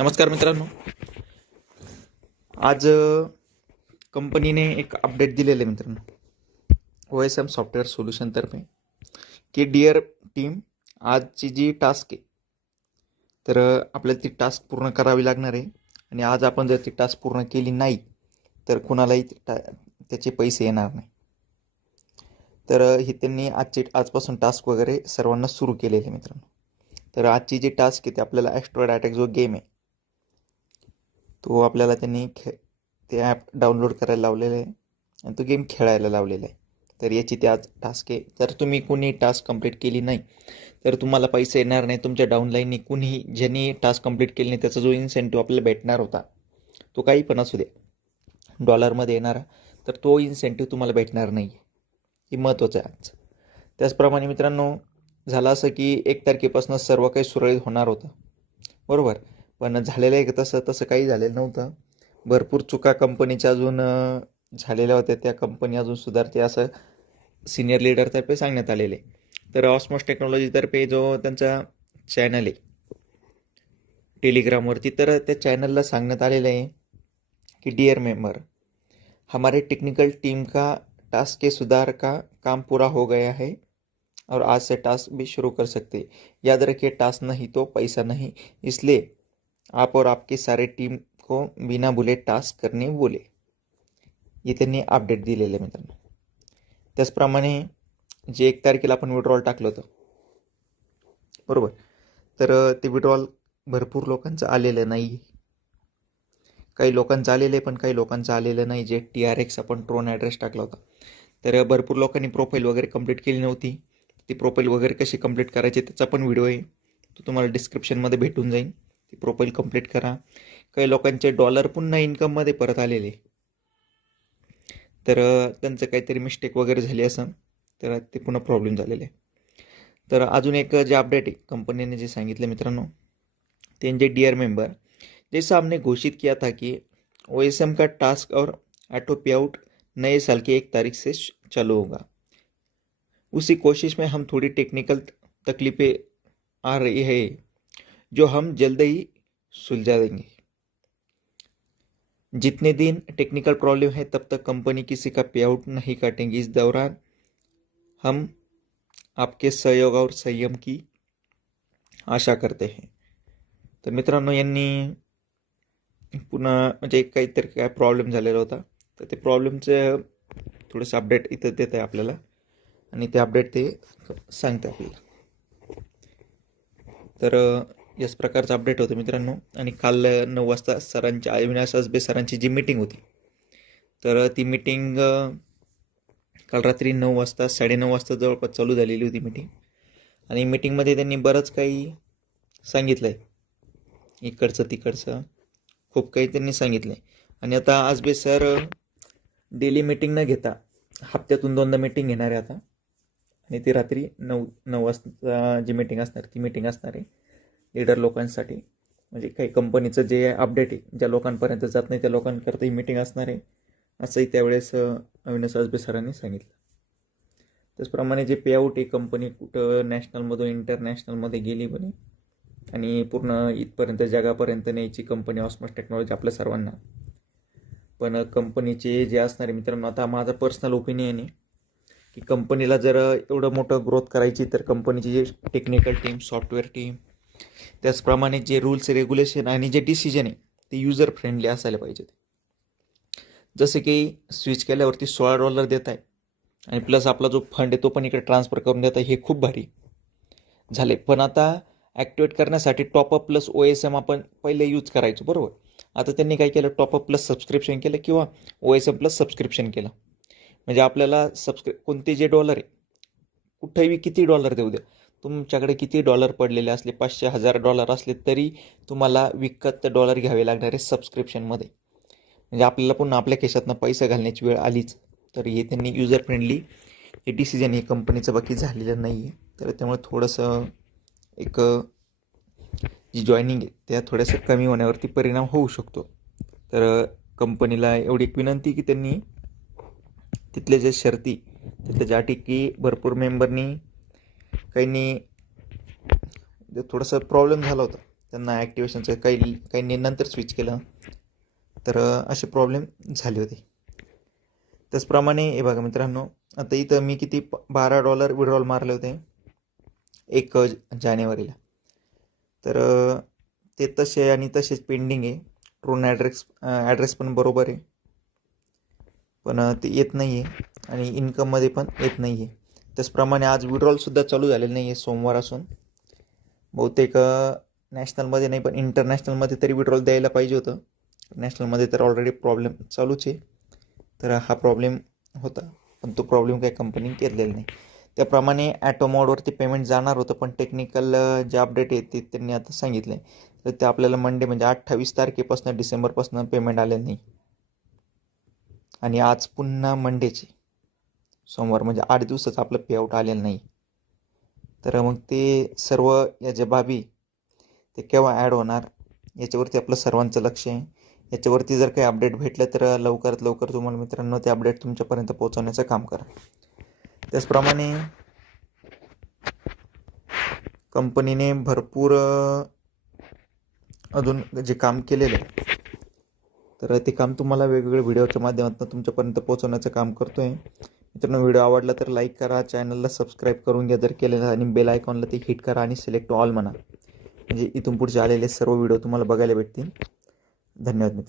नमस्कार मित्रांनो. आज कंपनीने एक अपडेट दिलेलं आहे मित्रांनो, OSM सॉफ्टवेअर सोल्युशनतर्फे की डिअर टीम, आजची जी टास्क आहे तर आपल्याला ती टास्क पूर्ण करावी लागणार आहे. आणि आज आपण जर ती टास्क पूर्ण केली नाही तर कुणालाही त्याचे पैसे येणार नाही. तर ही त्यांनी आजपासून टास्क वगैरे सर्वांना सुरू केलेले आहे मित्रांनो. तर आजची जी टास्क आहे ती आपल्याला ॲस्ट्रॉइड अटॅक जो गेम आहे तो आपल्याला त्यांनी ते ॲप डाउनलोड करायला लावलेलं आहे आणि तो गेम खेळायला लावलेला आहे. तर याची ते आज टास्क आहे. जर तुम्ही कोणी टास्क कंप्लीट केली नाही तर तुम्हाला पैसे येणार नाही. तुमच्या डाउनलाईननी कुणीही ज्यांनी टास्क कंप्लीट केली नाही त्याचा जो इन्सेंटिव्ह आपल्याला भेटणार होता तो काही पण असू दे, डॉलरमध्ये येणारा, तर तो इन्सेंटिव्ह तुम्हाला भेटणार नाही. हे महत्त्वाचं आहे आज. त्याचप्रमाणे मित्रांनो, झालं असं की 1 तारखेपासून सर्व काही सुरळीत होणार होतं, बरोबर. पण झालेलं आहे तसं काही झालेलं नव्हतं. भरपूर चुका कंपनीच्या अजून झालेल्या होत्या. त्या कंपनी अजून सुधारते असं सिनियर लीडरतर्फे सांगण्यात आलेले. तर ऑस्मोस टेक्नॉलॉजीतर्फे जो त्यांचा चॅनल आहे टेलिग्रामवरती, तर त्या चॅनलला सांगण्यात आलेलं आहे कि डियर मेंबर, हमारे टेक्निकल टीम का टास्क के सुधार का काम पूरा हो गया है और आज से टास्क भी शुरू कर सकते. याद रखिए, टास्क नहीं तो पैसा नहीं, इसलिए आप और आपकी सारे टीम को बिना भुले टास्क करने बोले. हे त्यांनी अपडेट दिलेलं आहे मित्रांनो. त्याचप्रमाणे जे 1 तारखेला आपण विड्रॉल टाकलं होतं, बरोबर, तर ते विड्रॉल भरपूर लोकांचं आलेलं नाही. काही लोकांचं आलेलं आहे पण काही लोकांचं आलेलं नाही. जे TRX आपण ट्रोन ॲड्रेस टाकला होता, तर भरपूर लोकांनी प्रोफाईल वगैरे कंप्लीट केली नव्हती. ती प्रोफाईल वगैरे कशी कंप्लीट करायची त्याचा पण व्हिडिओ आहे, तो तुम्हाला डिस्क्रिप्शनमध्ये भेटून जाईल. ती प्रोफाईल कंप्लीट करा. काही लोकांचे डॉलर पुन्हा इन्कममध्ये परत आलेले, तर त्यांचं काहीतरी मिस्टेक वगैरे झाली असं, तर ते पुन्हा प्रॉब्लेम झालेले. तर अजून एक जे अपडेट आहे कंपनीने जे सांगितलं मित्रांनो, त्यांचे डियर मेंबर, जैसा हमने घोषित किया था कि OSM का टास्क और ऑटो पे आउट नए साल की 1 तारीख से चालू होगा, उसी कोशिश में हम थोड़ी टेक्निकल तकलीफें आ रही है जो हम जल्द ही सुलझा देंगे. जितने दिन टेक्निकल प्रॉब्लम है तब तक कंपनी किसी का पे आउट नहीं काटेंगी. इस दौरान हम आपके सहयोग और संयम की आशा करते हैं. तर मित्रांनो, यांनी पुन्हा म्हणजे काहीतरी काय प्रॉब्लेम झालेला होता, तर ते प्रॉब्लेमचं थोडंसं अपडेट इथं देत आहे आपल्याला आणि ते अपडेट ते सांगते आपल्याला. तर याच प्रकारचं अपडेट होतं मित्रांनो. आणि काल 9 वाजता सरांची, अविनाश आसबे सरांची जी मीटिंग होती, तर ती मीटिंग काल रात्री 9 वाजता 9:30 वाजता जवळपास चालू झालेली होती मीटिंग. आणि मीटिंगमध्ये त्यांनी बरंच काही सांगितलं आहे, इकडचं तिकडचं खूप काही त्यांनी सांगितलं आहे. आणि आता आसबे सर डेली मीटिंग न घेता हप्त्यातून 2दा मीटिंग घेणार आहे आता. आणि ती रात्री 9 वाजता जी मीटिंग असणार ती मीटिंग असणार आहे लीडर लोकांसाठी. म्हणजे काही कंपनीचं जे अपडेट आहे ज्या लोकांपर्यंत जात नाही त्या लोकांकरता ही मीटिंग असणार आहे, असंही त्यावेळेस अविनाश आसबे सरांनी सांगितलं. त्याचप्रमाणे जे पे आउट आहे, कंपनी कुठं नॅशनलमधून इंटरनॅशनलमध्ये गेली म्हणे आणि पूर्ण इथपर्यंत जगापर्यंत न्यायची कंपनी ऑस्मोस टेक्नॉलॉजी आपल्या सर्वांना. पण कंपनीचे जे असणारे मित्रांनो, आता माझा पर्सनल ओपिनियन आहे की कंपनीला जर एवढं मोठं ग्रोथ करायची तर कंपनीची जे टेक्निकल टीम, सॉफ्टवेअर टीम, त्याचप्रमाणे जे रूल्स रेग्युलेशन आणि जे डिसिजन आहे ते युजर फ्रेंडली असायला पाहिजेत. जसे की स्विच केल्यावरती $16 देत आहे आणि प्लस आपला जो फंड आहे तो पण इकडे ट्रान्सफर करून देत आहे, हे खूप भारी झाले. पण आता ॲक्टिवेट करण्यासाठी टॉपअप प्लस OSM आपण पहिले यूज करायचो, बरोबर. आता त्यांनी काय केलं, टॉपअप प्लस सबस्क्रिप्शन केलं किंवा OSM प्लस सबस्क्रिप्शन केलं. म्हणजे आपल्याला कोणते जे डॉलर आहे, कुठेही किती डॉलर देऊ द्या, तुमच्याकडे किती डॉलर पडलेले असले, 500 1000 डॉलर असले तरी तुम्हाला विकत डॉलर घ्यावे लागणार आहे सबस्क्रिप्शनमध्ये. म्हणजे आपल्याला पुन्हा आपल्या खिशातनं पैसे घालण्याची वेळ आलीच. तर हे त्यांनी युजर फ्रेंडली हे डिसिजन हे कंपनीचं बाकी झालेलं नाही आहे. तर त्यामुळे थोडंसं एक जी जॉईनिंग आहे त्या थोड्याशा कमी होण्यावरती परिणाम होऊ शकतो. तर कंपनीला एवढी एक विनंती की त्यांनी तिथले जे शर्ती, तिथल्या ज्या ठिकाणी भरपूर मेंबरनी काहींनी थोडंसं प्रॉब्लेम झाला होता, त्यांना ॲक्टिवेशनचं काही नंतर स्विच केलं, तर असे प्रॉब्लेम झाले होते. त्याचप्रमाणे हे बघा मित्रांनो, आता इथं मी किती $12 विड्रॉल मारले होते 1 जानेवारीला. तर ते तसे आणि तसेच पेंडिंग आहे. ट्रून ॲड्रेस पण बरोबर आहे, पण ते येत नाही आहे आणि इन्कममध्ये पण येत नाही आहे. त्याचप्रमाणे आज विड्रॉलसुद्धा चालू झालेलं नाही आहे सोमवार असून. बहुतेक नॅशनलमध्ये नाही पण इंटरनॅशनलमध्ये तरी विड्रॉल द्यायला पाहिजे होतं. नॅशनलमध्ये तर ऑलरेडी प्रॉब्लेम चालूच आहे. तर हा प्रॉब्लेम होता, पण तो प्रॉब्लेम काही कंपनीने केलेला नाही. त्याप्रमाणे ॲटो मोडवरती पेमेंट जाणार होतं, पण टेक्निकल जे अपडेट आहे ते त्यांनी आता सांगितलं आहे. तर ते आपल्याला मंडे म्हणजे 28 तारखेपासून डिसेंबरपासून पेमेंट आलेलं नाही. आणि आज पुन्हा मंडेचे सोमवार म्हणजे 8 दिवसाचं आपलं पेआउट आलेलं नाही. तर मग ते सर्व या ज्या बाबी ते केव्हा ॲड होणार याच्यावरती आपलं सर्वांचं लक्ष आहे. याच्यावरती जर काही अपडेट भेटलं तर लवकरात लवकर तुम्हाला मित्रांनो ते अपडेट तुमच्यापर्यंत पोहोचवण्याचं काम करा. त्याचप्रमाणे कंपनीने भरपूर अजून जे काम केलेलं आहे, तर ते काम तुम्हाला वेगवेगळ्या व्हिडिओच्या माध्यमातून तुमच्यापर्यंत पोहोचवण्याचं काम करतो आहे. मित्रांनो, व्हिडिओ आवडला तर लाईक करा, चॅनलला सबस्क्राईब करून घ्या जर केलं, आणि बेल आयकॉनला ते हिट करा आणि सिलेक्ट ऑल म्हणा, म्हणजे इथून पुढचे आलेले सर्व व्हिडिओ तुम्हाला बघायला भेटतील. धन्यवाद मित्र.